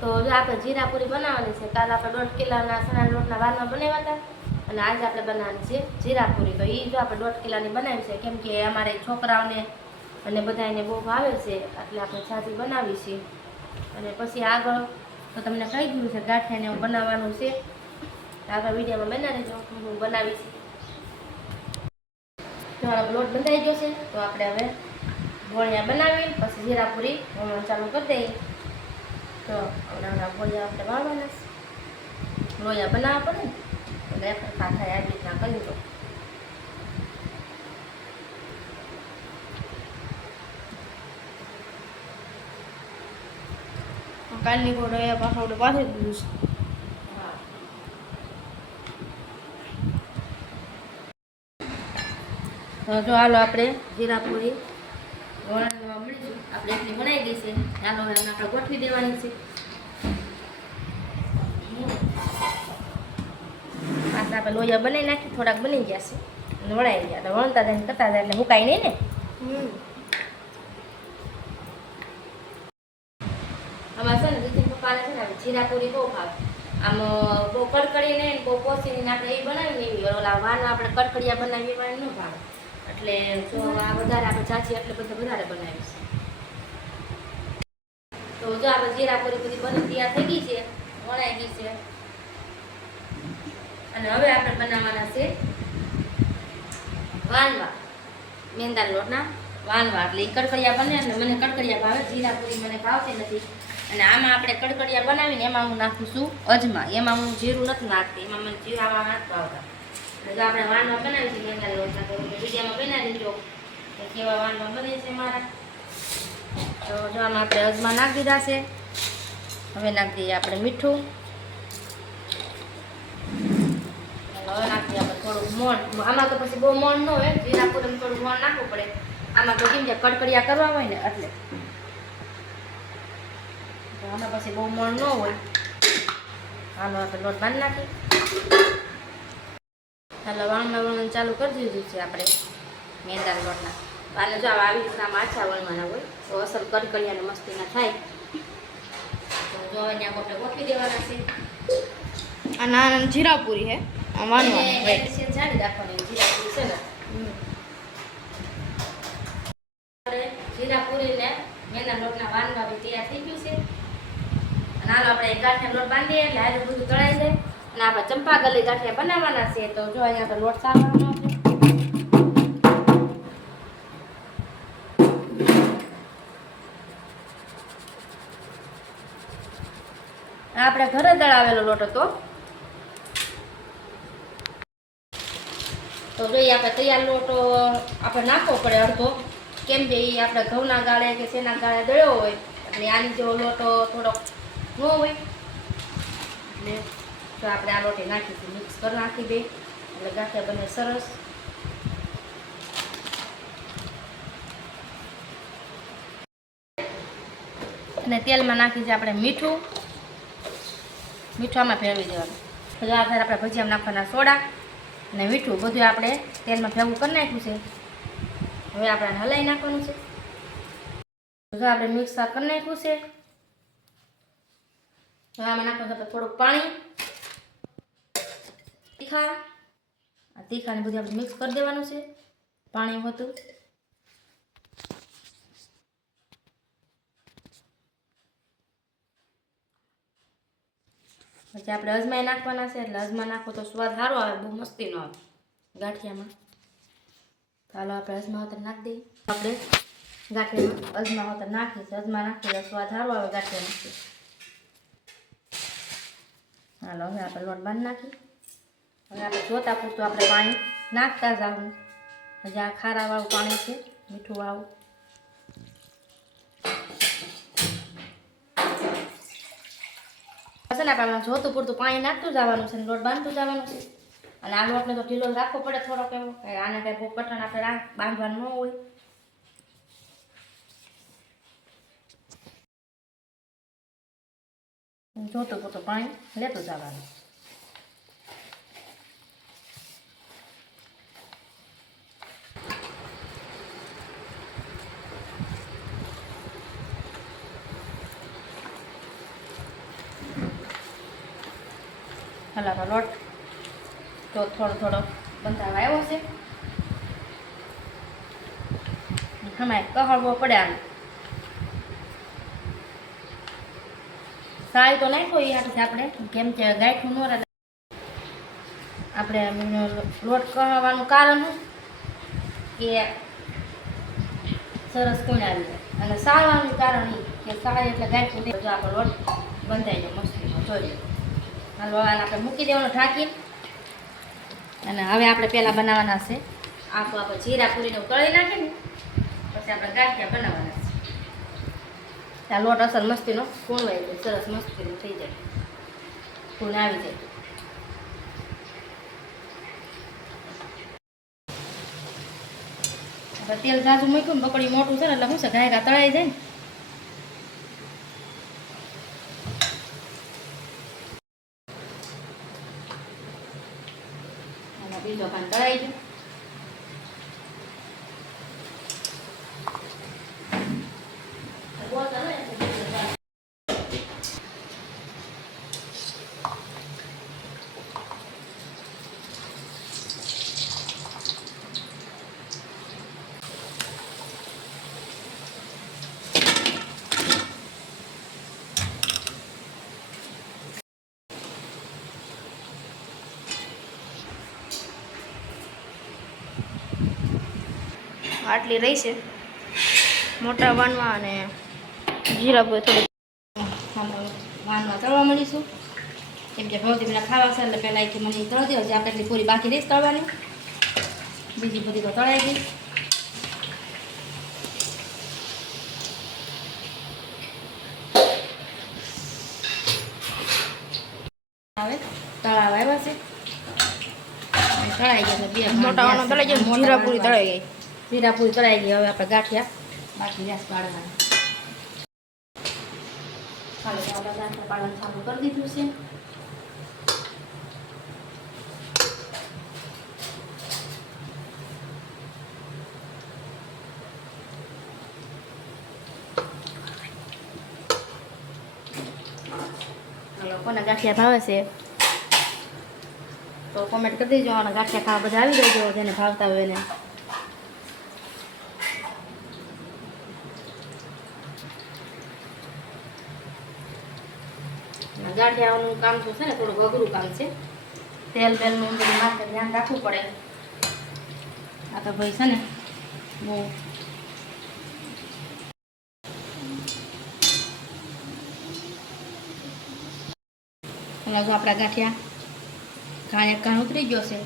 તો જો આપણે જીરાપુરી બનાવવાની છે. કાલે આપણે 1.5 કિલોના ચણાના લોટના વારમાં બનાવ્યા હતા અને આજે આપણે બનાવવાની છે જીરાપુરી. તો એ જો આપણે 1.5 કિલોની બનાવી છે, કેમ કે અમારે છોકરાઓને અને બધાને બહુ ભાવે છે, એટલે આપણે છાજી બનાવી છે. અને પછી આગળ તો તમને કહી દીધું છે ગાંઠિયાને એવું બનાવવાનું છે. આગળ વિડીયોમાં બનાવી દેજો, હું બનાવીશ. જો લોટ બંધાઈ ગયો છે, તો આપણે હવે ગોળિયા બનાવી પછી જીરાપુરી ચાલુ કરી દઈએ. તો આપણા ગોળિયા આપણે વાળવાના છે, લોયા બનાવવા પડે ને, એટલે એક થાય આવી રીતના કરી દો. કાલની ગોળિયા પાછળ પાછી દીધું છે. તો જો હાલો આપણે જીરાપુરી વળાવવા મળીશું. આપણે એટલી બનાવી ગઈ છે, ચાલો હવે આપણે ગોઠવી દેવાની છે. પાછા આપણે લોયા બનાવી નાખી, થોડાક બની ગયા છે અને વળાવી ગયા. વણતા જાય કરતા જાય એટલે હુકાય નહીં ને. આમાં છે ને દીદી પપ્પાને છે ને જીરાપુરી બહુ ભાવે. આમ બહુ કડકડી નહીં, બહુ પોસીને આપણે એ બનાવીને એવી ઓલા વાનો આપણે કડકડિયા બનાવીએ એમાં ન ભાવે. એટલે જો આ વધારે આપણે ચાચી એટલે બધું વધારે બનાવીશ. તો જો આપણે જીરાપુરી બધી બની તૈયાર થઈ ગઈ છે, વણાઈ ગઈ છે. અને હવે આપણે બનાવવાના છે વાનવા, મેંદાના લોટના વાનવા. એટલે એ કડકડિયા બને, એટલે મને કડકડિયા ભાવે, જીરાપુરી મને ભાવતી નથી. અને આમાં આપણે કડકડિયા બનાવીને એમાં હું નાખીશું અજમા. એમાં હું જીરું નથી નાખતી, એમાં મને જીરામાં નથી ભાવતા. જો આપણે વાનવા બનાવીશું મેંદાના લોટના, તો વિડીયોમાં બનાવી દેજો કેવા વાનવા બને છે મારા. તો જો આમાં આપણે અજમા નાખી દીધા છે. હવે નાખી દઈએ આપણે મીઠું. હવે નાખી દઈએ આપણે થોડુંક મોણ. આમાં તો પછી બહુ મોણ ન હોય, જીરાપુરીમાં થોડું મોણ નાખવું પડે. આમાં તો કેમ કે કડકડિયા કરવા હોય ને એટલે. તો આમાં પછી બહુ મોણ ન હોય. હાલો આપણે લોટ બાંધી નાખી. હાલો વણવાનું ચાલુ કરી દીધું છે આપણે મેંદાના લોટના. આને જો આવી રીતના માછા વણવાના હોય તો અસલ કડકડિયાને મસ્તીના થાય. તો જો અહીંયા આપણે ગોઠવી દેવાના છે. આ નાના જીરાપુરી હે જાડી રાખવાની જીરાપુરી છે ને. જીરાપુરીને મેંદાના લોટના વાનવા બી તૈયાર થઈ ગયું છે. અને હાલો આપણે ગાંઠિયા લોટ બાંધીએ એટલે હારે બધું તળાઈ જાય. અને આપણે ચંપા ગલી ગાંઠિયા બનાવવાના છે. તો જો અહીંયા આપણે લોટ સારવાનો છે. આપણે ઘરે દળાવેલો લોટ હતો. તો જોઈએ આપણે તૈયાર લોટ આપણે નાખવો પડે અડધો, કેમ કે એ આપણે ઘઉંના ગાળે કે શેના ગાળે દળ્યો હોય એટલે આની જેવો લોટ થોડોક ન હોય. એટલે તો આપણે આ લોટે નાખીશું, મિક્સ કરી નાખી દે એટલે ગાંઠિયા બને સરસ. અને તેલમાં નાખી છે આપણે મીઠું. મીઠામાં ફેરવી દેવાનું. પછી આધાર આપણે ભજીયામાં નાખવાના સોડા અને મીઠું બધું આપણે તેલમાં ભેગું કરી નાખ્યું છે. હવે આપણે હલાવી નાખવાનું છે. જો આપણે મિક્સ કરી નાખ્યું છે. હવે આમાં નાખવાનું આપણે થોડુંક પાણી, તીખાને બધું આપણે મિક્સ કરી દેવાનું છે પાણી હોતું. પછી આપણે અજમાઈ નાખવાના છે. એટલે અજમા નાખો તો સ્વાદ સારો આવે, બહુ મસ્તી નો આવે ગાંઠિયામાં. ચાલો આપણે અજમા હોતર નાખી દઈએ. આપણે ગાંઠિયામાં અજમા હોતર નાખીએ, અજમા નાખીએ એટલે સ્વાદ સારો આવે ગાંઠિયામાં. હાલો હવે આપણે લોટ બાંધી નાખીએ. હવે આપણે જોતા પૂરતું આપણે પાણી નાખતા જાવું. હજી આ ખારાવાળું પાણી છે, મીઠું વાળું. છે ને આપણે જોતું પૂરતું પાણી નાખતું જવાનું છે, લોટ બાંધતું જવાનું છે. અને આ લોટને તો ઢીલો રાખવો પડે થોડોક એવો, આને કંઈ બહુ કઠણ આપણે બાંધવાનું ન હોય. જોતું પૂરતું પાણી લેતું જવાનું. હલાવા લોટ તો થોડો થોડો બંધાવા આવ્યો છે. હમાય કહળવો પડે આને. સાય તો નાખ્યો એ હાથે આપણે કેમ કે ગાંઠું ન રહે. આપણે લોટ કહવાનું કારણ શું કે સરસ કોણ આવી જાય, અને સાળવાનું કારણ એ કે સાળ એટલે ગાંઠું નહીં. જો આપણો લોટ બંધાઈ જાય મસ્તીનો જોઈ હાલો આને આપણે મૂકી દેવાનું ઢાંકી. અને હવે આપણે પહેલાં બનાવવાના છે આ તો આપણે જીરા પૂરીને તળી નાખીએ ને પછી આપણે ગાંઠિયા બનાવવાના છે. ત્યાં લોટ અસર મસ્તીનો કોણવાઈ જાય, સરસ મસ્તીનો થઈ જાય, પૂન આવી જાય. તેલ ઝાઝુ મૂક્યું ને બકડી મોટું છે ને એટલે શું છે ઘાયગા તળાઈ જાય ને બીજો કાન તળાઈ ગયો. આટલી રહી છે મોટા વાનવા અને જીરા પૂરી થોડી વાનમાં તળવા મળીશું કેમ કે ભવતી પેલા ખાવા છે એટલે પહેલાં એક મને તળી દો. જે આપણે એટલી પૂરી બાકી રહીશ તળવાની, બીજી બધી તો તળાઈ ગઈ. હવે તળાવ આવ્યા છે તળાઈ ગયા છે. મોટા વાનો તળાઈ જાય, જીરા પૂરી તળાઈ ગઈ. જીરા પૂરી તળાઈ ગઈ. હવે આપણે ગાંઠિયા બાકી ગેસ પાડવાના. ચાલો તો આપણે ગાંઠિયા પાડવાનું ચાલુ કરી દીધું છે. કોને ગાંઠિયા ભાવે છે તો કોમેન્ટ કરી દેજો. અને ગાંઠિયા ખાવા બધા આવી જજો જેને ભાવતા હોય એને. ગાંઠિયાનું કામ તો છે ને થોડું અઘરું કામ છે. તેલ બેલનું બધું માથે ધ્યાન રાખવું પડે. આ તો ભાઈ છે ને બહુ જો આપણા ગાંઠિયા કાં એક કાં ઉતરી ગયો છે.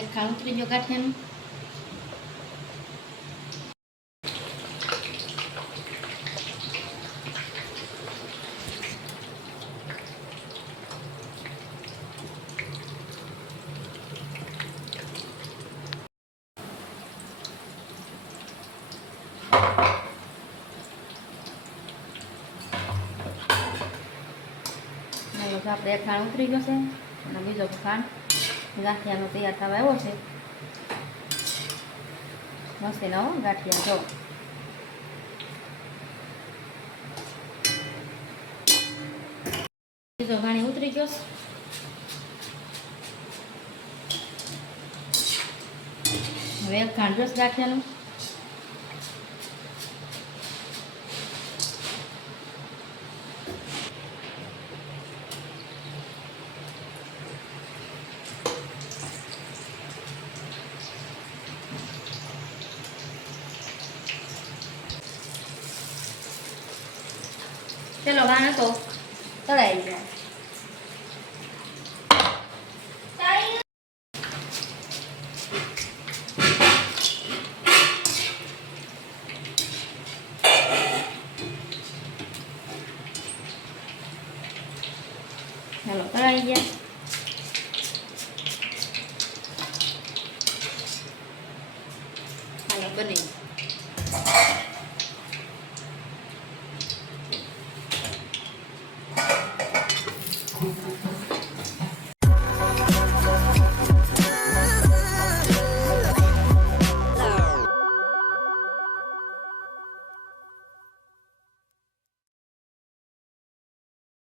એક ખાણ ઉતરી ગયો ગાંઠિયાનું. આપણે એક ખાણ ઉતરી ગયો છે અને બીજો ખાણ ગાંઠિયાનો તૈયાર થવા આવ્યો છે. મસ્તીનો ગાંઠિયા જો બીજો ઘાણી ઉતરી ગયો. હવે એક ખાંડ રસ ગાંઠિયાનું. પેલો ઘાણ હતો તળાઈ જાય. ચાલો તળાઈ ગયા. બની